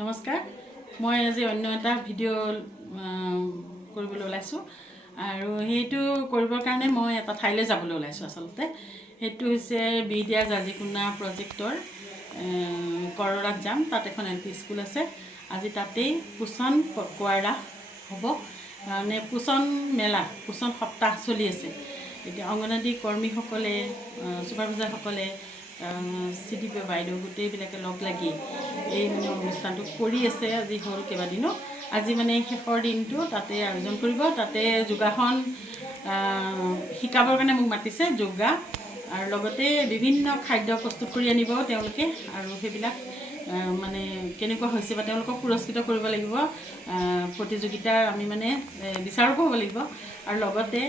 নমস্কাৰ মই আজি অন্য এটা ভিডিঅ' কৰিবলৈ ওলাইছোঁ আৰু সেইটো কৰিবৰ কাৰণে মই এটা ঠাইলৈ যাবলৈ ওলাইছোঁ আচলতে সেইটো হৈছে বিদ্যা জাজিকুনা প্ৰজেক্টৰ কৰৰাত যাম তাত এখন এলপি স্কুল আছে আজি তাতেই পোষণ পখৱাড়া হ'ব মানে পোষণ মেলা পোষণ সপ্তাহ চলি আছে এতিয়া অংগনৱাড়ী কৰ্মীসকলে ছুপাৰভাইজাৰসকলে CDP বাইদেউ গোটেইবিলাকে লগ লাগি এই মানে অনুষ্ঠানটো কৰি আছে আজি হ'ল কেইবাদিনো আজি মানে শেষৰ দিনটো তাতে আয়োজন কৰিব তাতে যোগাসন শিকাবৰ কাৰণে মোক মাতিছে যোগা আৰু লগতে বিভিন্ন খাদ্য প্ৰস্তুত কৰি আনিব তেওঁলোকে আৰু সেইবিলাক মানে কেনেকুৱা হৈছে বা তেওঁলোকক পুৰস্কৃত কৰিব লাগিব প্ৰতিযোগিতা আমি মানে বিচাৰক হ'ব লাগিব আৰু লগতে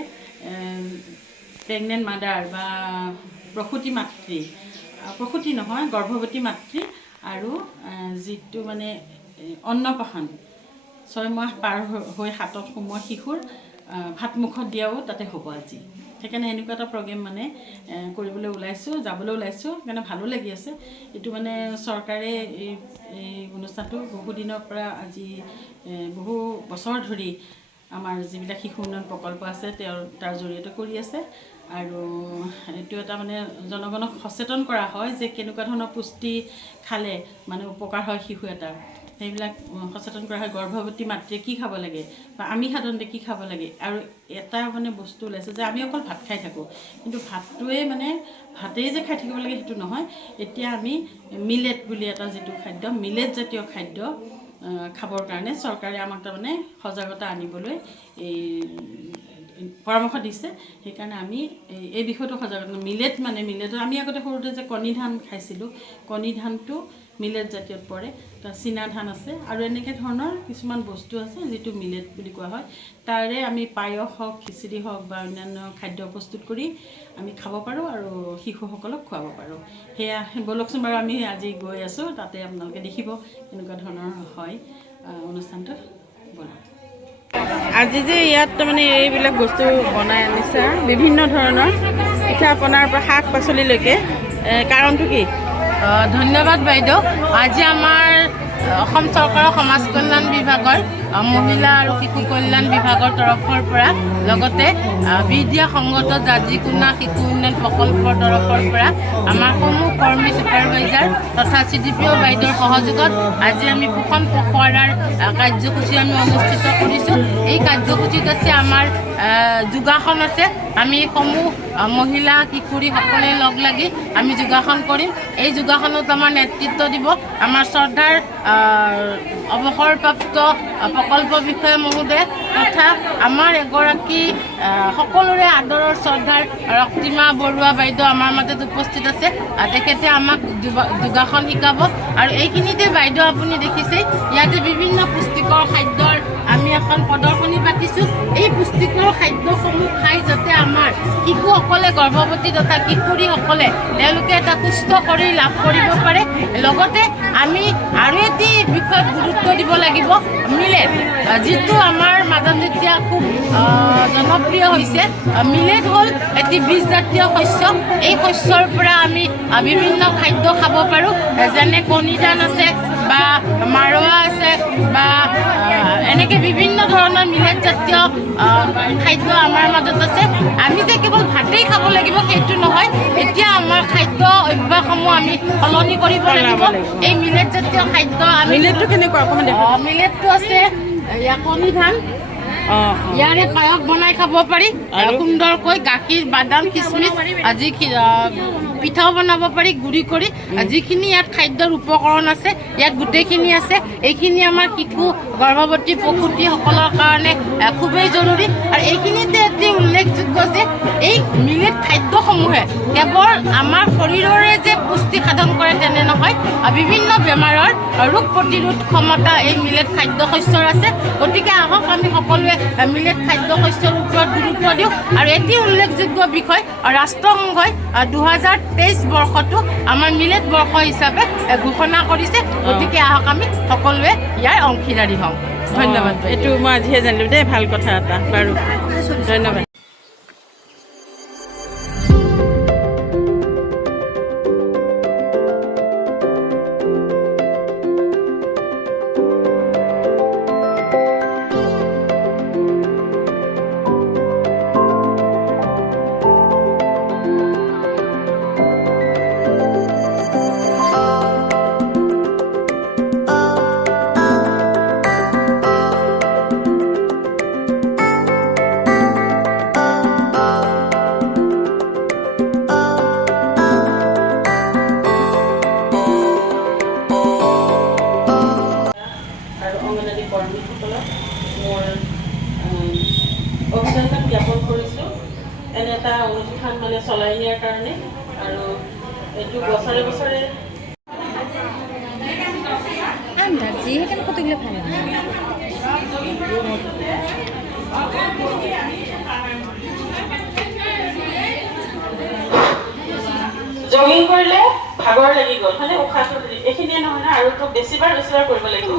প্ৰেগনেণ্ট মাদাৰ বা প্ৰসূতি নহয় গৰ্ভৱতী মাতৃ আৰু যিটো মানে অন্নপ্ৰাশন 6 মাহ পাৰ হৈ হাতত সোমোৱা শিশুৰ ভাতমুখত দিয়াও তাতে হ'ব আজি সেইকাৰণে এনেকুৱা এটা প্ৰগ্ৰেম মানে কৰিবলৈ ওলাইছোঁ যাবলৈ ওলাইছোঁ কাৰণে ভালো লাগি আছে এইটো মানে চৰকাৰে এই অনুষ্ঠানটো বহুদিনৰ পৰা আজি বহু বছৰ ধৰি আমাৰ যিবিলাক শিশু উন্নয়ন প্ৰকল্প আছে তাৰ জৰিয়তে কৰি আছে আৰু এইটো এটা মানে জনগণক সচেতন কৰা হয় যে কেনেকুৱা ধৰণৰ পুষ্টি খালে মানে উপকাৰ হয় শিশু এটাৰ সেইবিলাক সচেতন কৰা হয় গৰ্ভৱতী মাতৃয়ে কি খাব লাগে বা আমি সাধাৰণতে কি খাব লাগে আৰু এটা মানে বস্তু ওলাইছে যে আমি অকল ভাত খাই থাকোঁ কিন্তু ভাতটোৱে মানে ভাতেই যে খাই থাকিব লাগে সেইটো নহয় এতিয়া আমি মিলেট বুলি এটা যিটো খাদ্য মিলেট জাতীয় খাদ্য খাবৰ কাৰণে চৰকাৰে আমাক তাৰমানে সজাগতা আনিবলৈ এই পৰামৰ্শ দিছে সেইকাৰণে আমি এই বিষয়টো সজাগতা মিলেট মানে মিলেট আমি আগতে সৰুতে যে কণী ধান খাইছিলোঁ কণী ধানটো মিলেট জাতীয়ত পৰে তাৰ চীনা ধান আছে আৰু এনেকৈ ধৰণৰ কিছুমান বস্তু আছে যিটো মিলেট বুলি কোৱা হয় তাৰে আমি পায়স হওক খিচিৰি হওক বা অন্যান্য খাদ্য প্ৰস্তুত কৰি আমি খাব পাৰোঁ আৰু শিশুসকলক খুৱাব পাৰোঁ সেয়া বলকচোন বাৰু আমি আজি গৈ আছোঁ তাতে আপোনালোকে দেখিব কেনেকুৱা ধৰণৰ হয় অনুষ্ঠানটো বলক আজি যে ইয়াত মানে এইবিলাক বস্তু বনাই আনিছা বিভিন্ন ধৰণৰ পিঠা পনাৰ পৰা শাক পাচলিলৈকে কাৰণটো কি ধন্যবাদ বাইদেউ আজি আমাৰ অসম চৰকাৰৰ সমাজ কল্যাণ বিভাগৰ মহিলা আৰু শিশু কল্যাণ বিভাগৰ তৰফৰ পৰা লগতে বিদ্যা সংগত জাজিকুনা শিশু উন্নয়ন প্ৰকল্পৰ তৰফৰ পৰা আমাৰ সমূহ কৰ্মী ছুপাৰভাইজাৰ তথা CDP বাইদেউৰ সহযোগত আজি আমি পোষণ পখৱাড়াৰ কাৰ্যসূচী আমি অনুষ্ঠিত কৰিছোঁ এই কাৰ্যসূচীত আছে আমাৰ যোগাসন আছে আমি সমূহ মহিলা কিশোৰীসকলে লগ লাগি আমি যোগাসন কৰিম এই যোগাসনত আমাৰ নেতৃত্ব দিব আমাৰ শ্ৰদ্ধাৰ অৱসৰপ্ৰাপ্ত প্ৰকল্প বিষয়া মহোদয় তথা আমাৰ এগৰাকী সকলোৰে আদৰৰ শ্ৰদ্ধাৰ ৰক্তিমা বৰুৱা বাইদেউ আমাৰ মাজত উপস্থিত আছে তেখেতে আমাক যোগাসন শিকাব আৰু এইখিনিতে বাইদেউ আপুনি দেখিছে ইয়াতে বিভিন্ন পুষ্টিকৰ খাদ্যৰ আমি এখন প্ৰদৰ্শনী পাতিছোঁ এই পুষ্টিকৰ খাদ্যসমূহ খাই যাতে আমাৰ শিশুসকলে গৰ্ভৱতী তথা কিশোৰীসকলে তেওঁলোকে এটা সুস্থ শৰীৰ লাভ কৰিব পাৰে লগতে আমি আৰু এটি বিষয়ত গুৰুত্ব দিব লাগিব মিলেট যিটো আমাৰ মাজত যেতিয়া খুব জনপ্ৰিয় হৈছে মিলেট হ'ল এটি বীজজাতীয় শস্য এই শস্যৰ পৰা আমি বিভিন্ন খাদ্য খাব পাৰোঁ যেনে কণী ধান আছে বা মাৰোৱা আছে বা এনেকৈ বিভিন্ন ধৰণৰ মিলেট জাতীয় খাদ্য আমাৰ মাজত আছে আমি যে কেৱল ভাতেই খাব লাগিব সেইটো নহয় এতিয়া আমাৰ খাদ্য অভ্যাসসমূহ আমি সলনি কৰিব লাগিব এই মিলেট জাতীয় খাদ্য মিলেটটো কেনেকুৱা অকণমান মিলেটটো আছে কণী ধান ইয়াৰে পায়স বনাই খাব পাৰি সুন্দৰকৈ গাখীৰ বাদাম কিচমিচ আজি পিঠাও বনাব পাৰি গুড়ি কৰি যিখিনি ইয়াত খাদ্যৰ উপকৰণ আছে ইয়াত গোটেইখিনি আছে এইখিনি আমাৰ শিশু গৰ্ভৱতী প্ৰসূতিসকলৰ কাৰণে খুবেই জৰুৰী আৰু এইখিনিতে এটি উল্লেখযোগ্য যে এই মিলেট খাদ্যসমূহে কেৱল আমাৰ শৰীৰৰে যে পুষ্টি সাধন কৰে তেনে নহয় বিভিন্ন বেমাৰৰ ৰোগ প্ৰতিৰোধ ক্ষমতা এই মিলেট খাদ্য শস্যৰ আছে গতিকে আহক আমি সকলোৱে মিলেট খাদ্য শস্যৰ ওপৰত গুৰুত্ব দিওঁ আৰু এটি উল্লেখযোগ্য বিষয় ৰাষ্ট্ৰসংঘই 2023 বৰ্ষটো আমাৰ মিলেট বৰ্ষ হিচাপে ঘোষণা কৰিছে গতিকে আহক আমি সকলোৱে ইয়াৰ অংশীদাৰী হওঁ ধন্যবাদ এইটো মই আজিহে জানিলোঁ দেই ভাল কথা এটা বাৰু ধন্যবাদ ভক্তসকলক মোৰ অভিনন্দন জ্ঞাপন কৰিছোঁ এনে এটা অনুষ্ঠান মানে চলাই নিয়াৰ কাৰণে আৰু এইটো বছৰে বছৰে জগিং কৰিলে ভাগৰ লাগি গ'ল মানে উশাহটো এইখিনিয়ে নহয় না আৰু বেছিবাৰ কৰিব লাগিব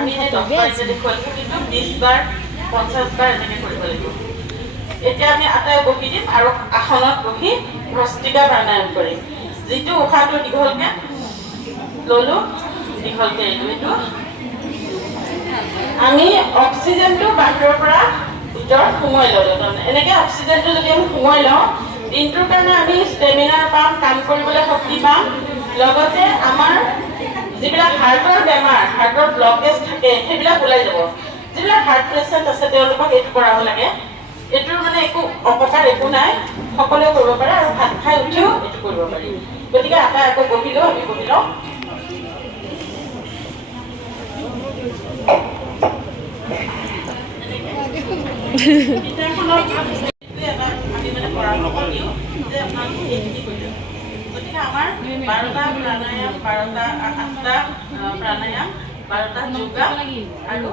আমি 10 বাৰ যে দেখুৱাইছোঁ কিন্তু 20 বাৰ 50 বাৰ এনেকৈ কৰিব লাগিব এতিয়া আমি আটাই বহি দিম আৰু আসনত বহি ভস্ত্ৰিকা প্ৰাণায়াম কৰিম যিটো উশাহটো দীঘলকে ল'লো দীঘলকে এইটো আমি অক্সিজেনটো বাহিৰৰ পৰা ভিতৰত সোমাই লওঁ এনেকৈ অক্সিজেনটো যদি আমি সোমাই লওঁ দিনটোৰ কাৰণে আমি ষ্টেমিনাৰ পাম কাম কৰিবলৈ শক্তি পাম লগতে আমাৰ যিবিলাক হাৰ্টৰ বেমাৰ হাৰ্টৰ ব্লকেজ থাকে সেইবিলাক ওলাই যাব যিবিলাক হাৰ্ট পেচেণ্ট আছে তেওঁলোকক এইটো কৰাব লাগে এইটোৰ মানে একো অপকাৰ একো নাই সকলোৱে কৰিব পাৰে আৰু ভাত খাই উঠিও এইটো কৰিব পাৰি গতিকে আটা আকৌ বহি লওঁ আমি বহি লওঁ গতিকে আমাৰ 12টা প্ৰাণায়াম 12টা 8টা প্ৰাণায়াম 12টা যোগা আৰু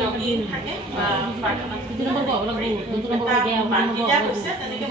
জগিং থাকে বা প্ৰাৰ্থনা হৈছে তেনেকৈ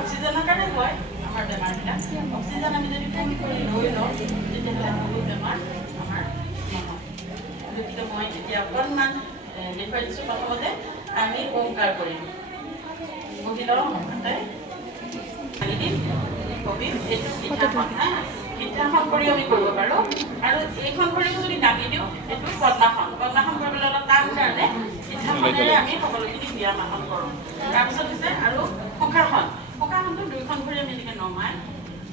অক্সিজেনৰ কাৰণে হয় আমাৰ বেমাৰবিলাক অক্সিজেন আমি যদি কমি কৰি লৈ লওঁ তেতিয়াহ'লে বহুত বেমাৰ আমাৰ নহয় গতিকে মই এতিয়া অকণমান দেখুৱাই দিছোঁ প্ৰথমতে আমি ওমকাৰ কৰিম বহি লওঁ আটাই আনি দিম কবিম এইটো পিঠাখন পিঠাখন কৰি আমি কৰিব পাৰোঁ আৰু এইখন ভৰিও যদি দাঙি দিওঁ এইটো পদ্মাসন কৰিবলৈ অলপ টান কাৰণে পিঠাখনেৰে আমি সকলোখিনি ব্যায়াম আসন কৰোঁ তাৰপিছত হৈছে আৰু শোকাসনটো দুইখন ভৰি আমি এনেকৈ নমাই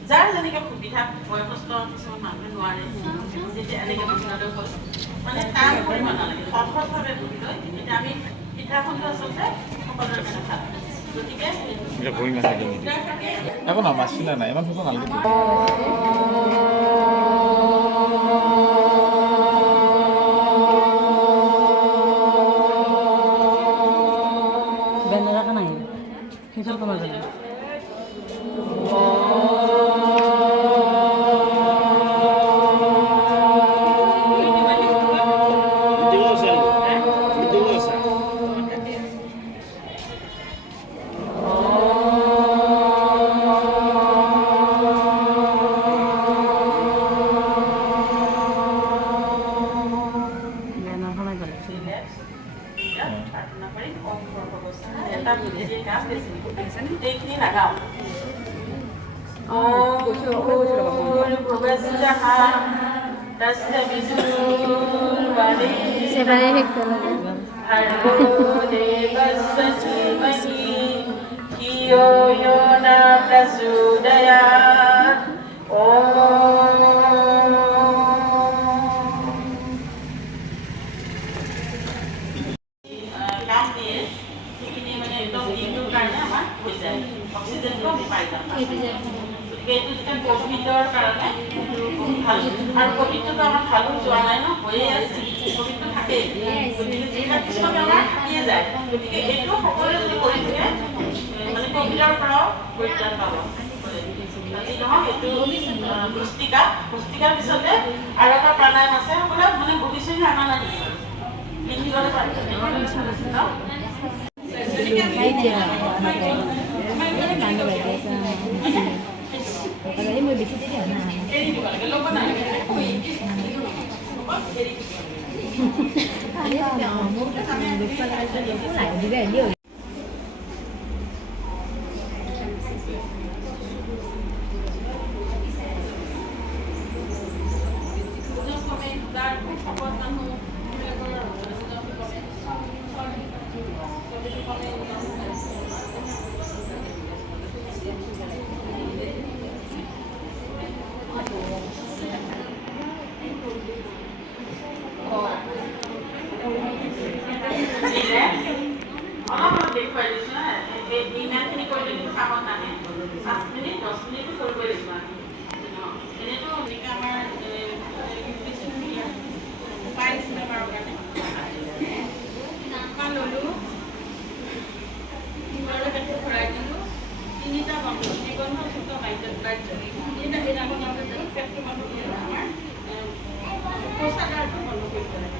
যাৰ যেনেকৈ সুবিধা বয়সস্থ কিছুমান মানুহে নোৱাৰে যেতিয়া এনেকৈ বহিলেও হ'ল মানে টান কৰিব নালাগে সহজভাৱে বহি লৈ এতিয়া আমি পিঠাখনটো আচলতে সকলোৰে কাৰণে ভাল গতিকে একো নহয় মাছখিলা নাই ইমান ফটো নালাগে বেনাৰাকা নাই সেইটোৰ কমাই যাব আৰু কভিডটো আমাৰ ভালো যোৱা নাই ন হৈয়ে আছে কভিডটো থাকেই গতিকে কিছুমান বেমাৰ থাকিয়ে যায় গতিকে এইটো সকলোৱে যদি কৰি থাকে মানে কভিডৰ পৰাও পৰিত্ৰাণ পাব আজি নহয় এইটো পুষ্টিকাৰ পিছতে আৰু এটা প্ৰাণায়াম আছে সকলোৱে মানে বহিছোহি আমাৰ নাই লিখিবলৈ পাৰিব সাৱধানে 5 মিনিট 10 মিনিট কৰিবই লাগিব এনেতো এনেকৈ আমাৰ পাইছিলে বাৰু কাৰণে ল'লোঁ পেটটো ভৰাই দিলোঁ 3টা বন্ধ বন্ধ ছোট তিনিটা দিনাখন পেটটো বন্ধ কৰিলোঁ আমাৰ শৌচাগাৰটো বন্ধ কৰিব লাগে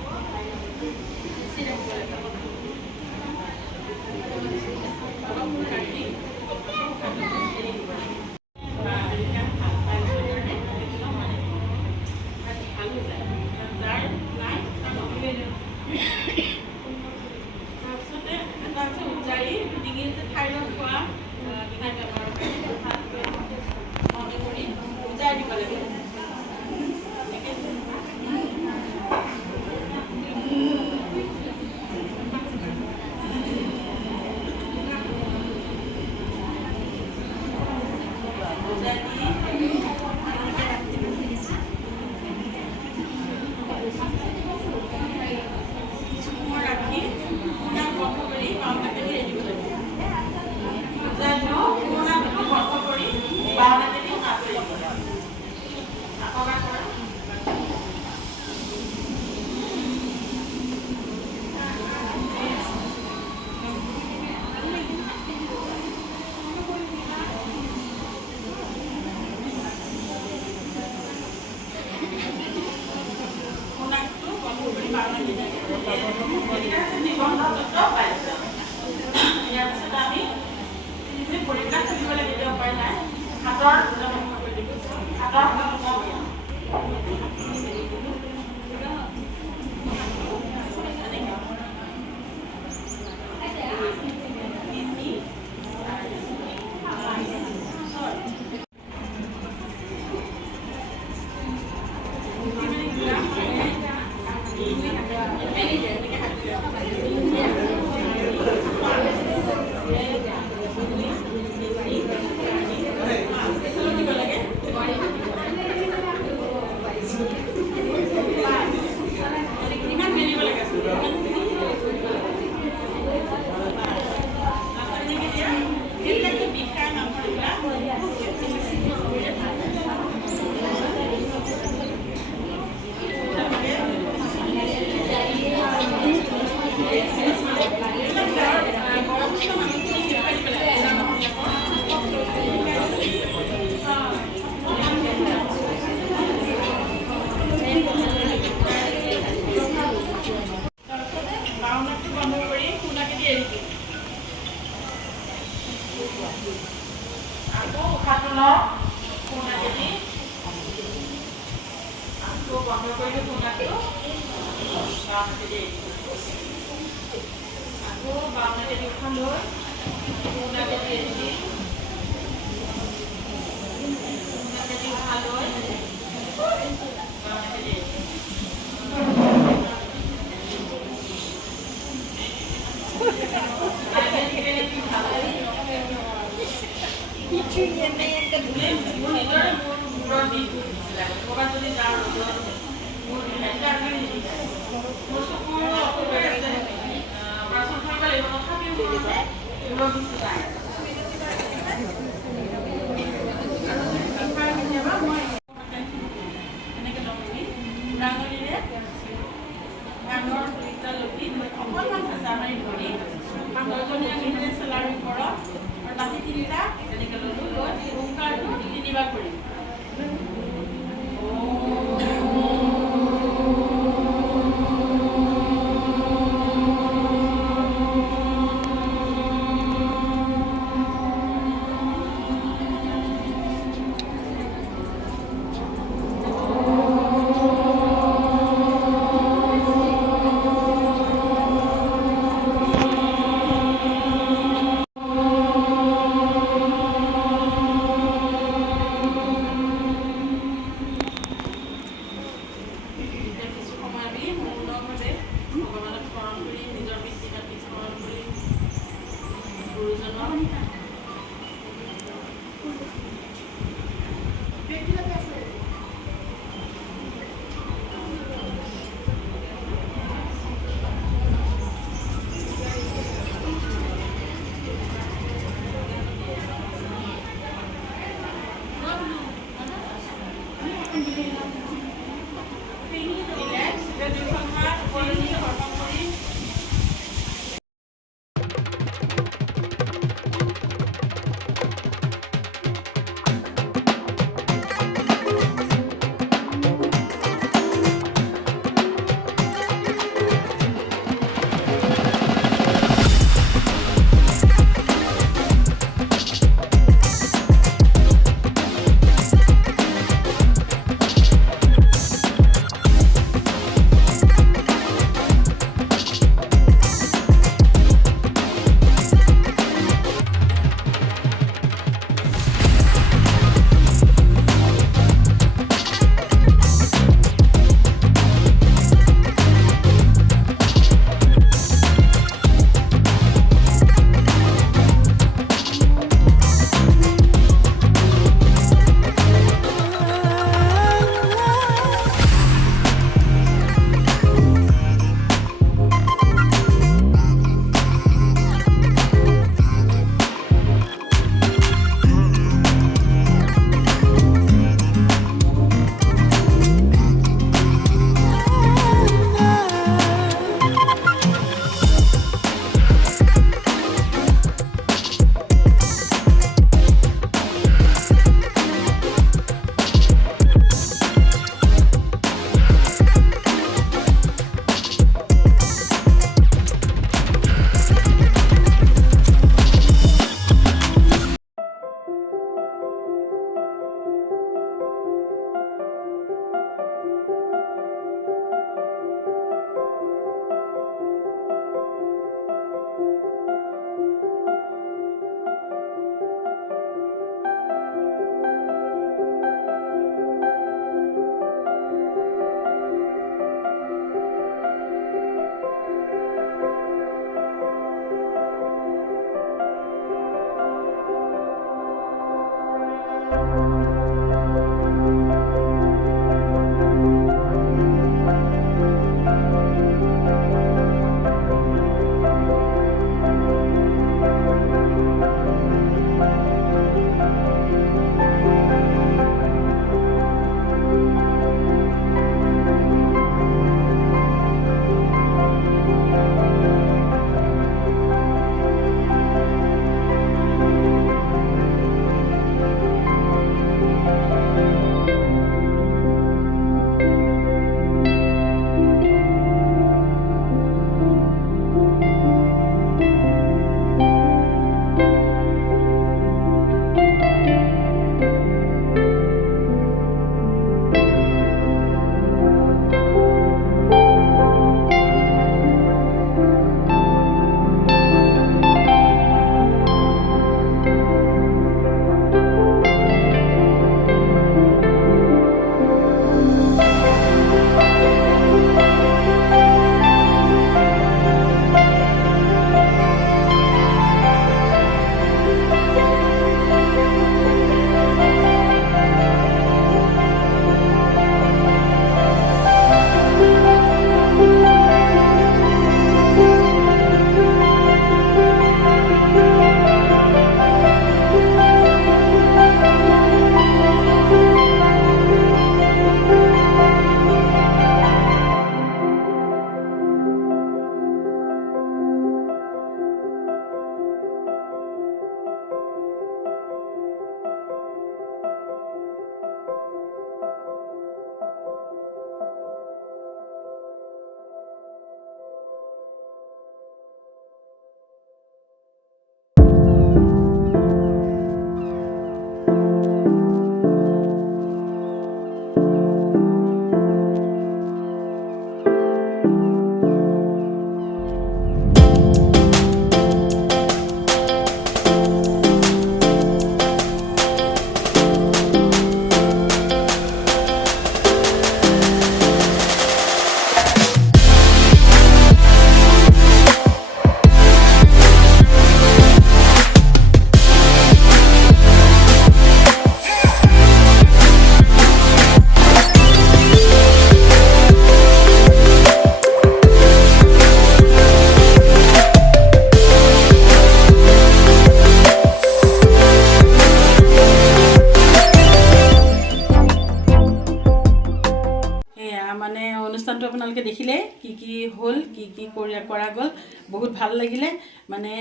অনুষ্ঠানটো আপোনালোকে দেখিলে কি কি হ'ল, কি কি কৰা গ'ল, বহুত ভাল লাগিলে। মানে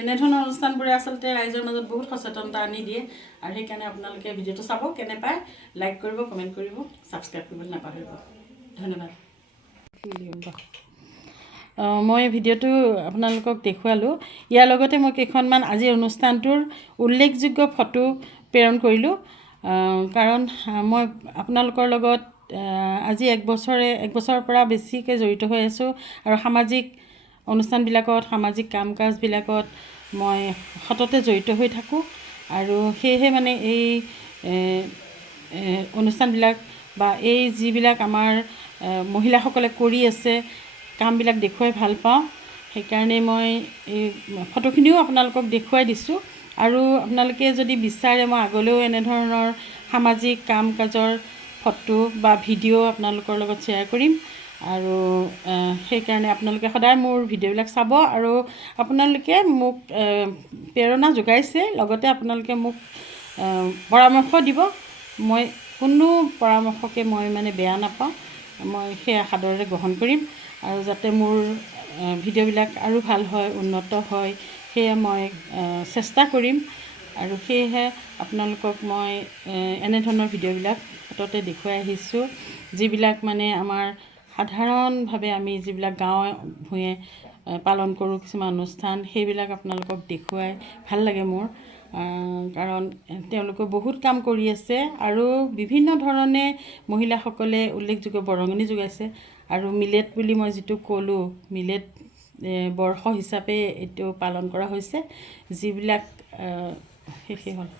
এনেধৰণৰ অনুষ্ঠানবোৰে আচলতে ৰাইজৰ মাজত বহুত সচেতনতা আনি দিয়ে, আৰু সেইকাৰণে আপোনালোকে ভিডিঅ'টো চাব, কেনে পায় লাইক কৰিব, কমেণ্ট কৰিব, ছাবস্ক্ৰাইব কৰিবলৈ নাপাহৰিব। ধন্যবাদ। মই ভিডিঅ'টো আপোনালোকক দেখুৱালোঁ। ইয়াৰ লগতে মই কেইখনমান আজি অনুষ্ঠানটোৰ উল্লেখযোগ্য ফটো প্ৰেৰণ কৰিলোঁ, কাৰণ মই আপোনালোকৰ লগত আজি এক বছৰৰ পৰা বেছিকৈ জড়িত হৈ আছোঁ, আৰু সামাজিক অনুষ্ঠানবিলাকত, সামাজিক কাম কাজবিলাকত মই সততে জড়িত হৈ থাকোঁ, আৰু সেয়েহে মানে এই অনুষ্ঠানবিলাক বা এই যিবিলাক আমাৰ মহিলাসকলে কৰি আছে কামবিলাক দেখুৱাই ভাল পাওঁ। সেইকাৰণে মই এই ফটোখিনিও আপোনালোকক দেখুৱাই দিছোঁ, আৰু আপোনালোকে যদি বিচাৰে মই আগলৈও এনেধৰণৰ সামাজিক কাম কাজৰ ফটো বা ভিডিঅ' আপোনালোকৰ লগত শ্বেয়াৰ কৰিম। আৰু সেইকাৰণে আপোনালোকে সদায় মোৰ ভিডিঅ'বিলাক চাব, আৰু আপোনালোকে মোক প্ৰেৰণা যোগাইছে, লগতে আপোনালোকে মোক পৰামৰ্শ দিব। মই কোনো পৰামৰ্শকে মই মানে বেয়া নাপাওঁ, মই সেয়া সাদৰেৰে গ্ৰহণ কৰিম, আৰু যাতে মোৰ ভিডিঅ'বিলাক আৰু ভাল হয়, উন্নত হয়, সেয়া মই চেষ্টা কৰিম। আৰু সেয়েহে আপোনালোকক মই এনেধৰণৰ ভিডিঅ'বিলাক সততে দেখুৱাই আহিছোঁ, যিবিলাক মানে আমাৰ সাধাৰণভাৱে আমি যিবিলাক গাঁৱে ভূঞে পালন কৰোঁ কিছুমান অনুষ্ঠান, সেইবিলাক আপোনালোকক দেখুৱাই ভাল লাগে মোৰ, কাৰণ তেওঁলোকে বহুত কাম কৰি আছে, আৰু বিভিন্ন ধৰণে মহিলাসকলে উল্লেখযোগ্য বৰঙণি যোগাইছে। আৰু মিলেট বুলি মই যিটো ক'লোঁ, মিলেট বৰ্ষ হিচাপে এইটো পালন কৰা হৈছে, যিবিলাক শেষেই হ'ল।